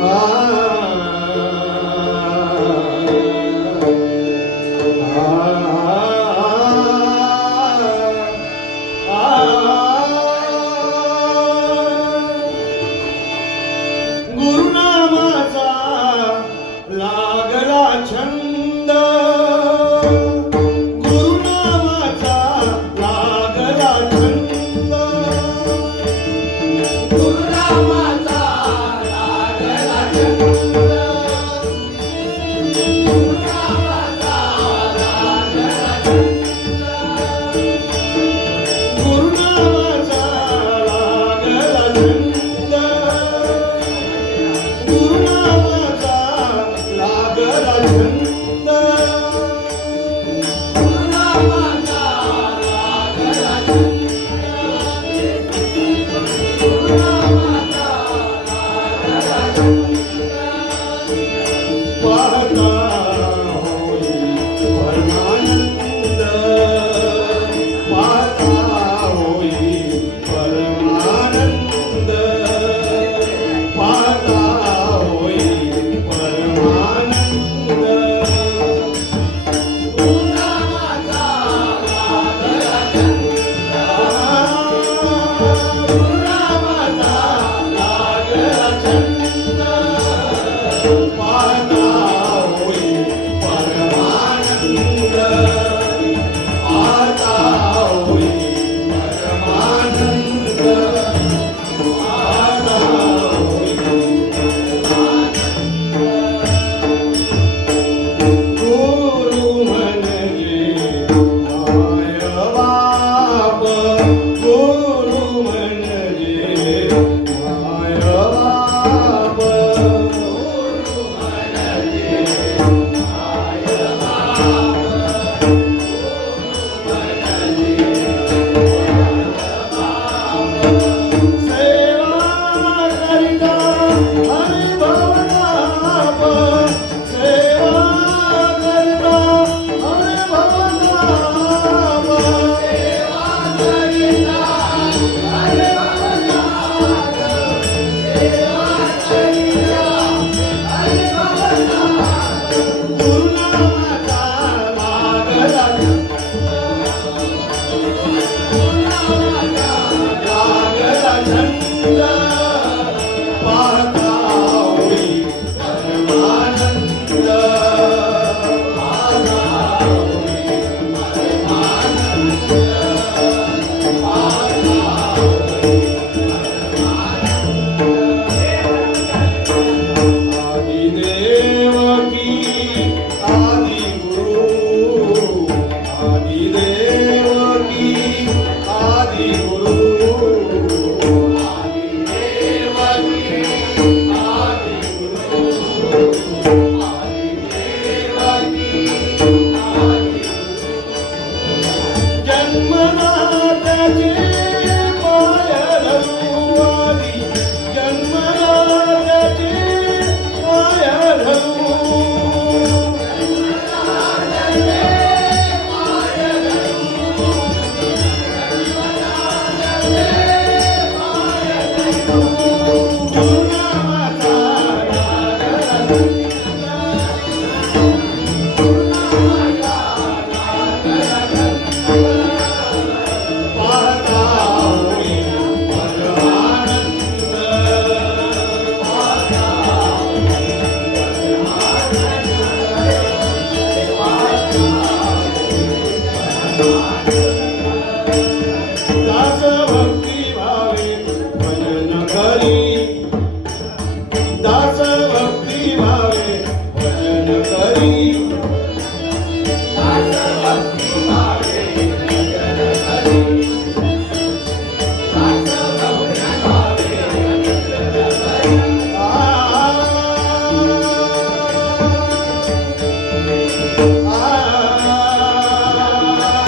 Ah. Bahata Oh, Almara.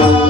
Música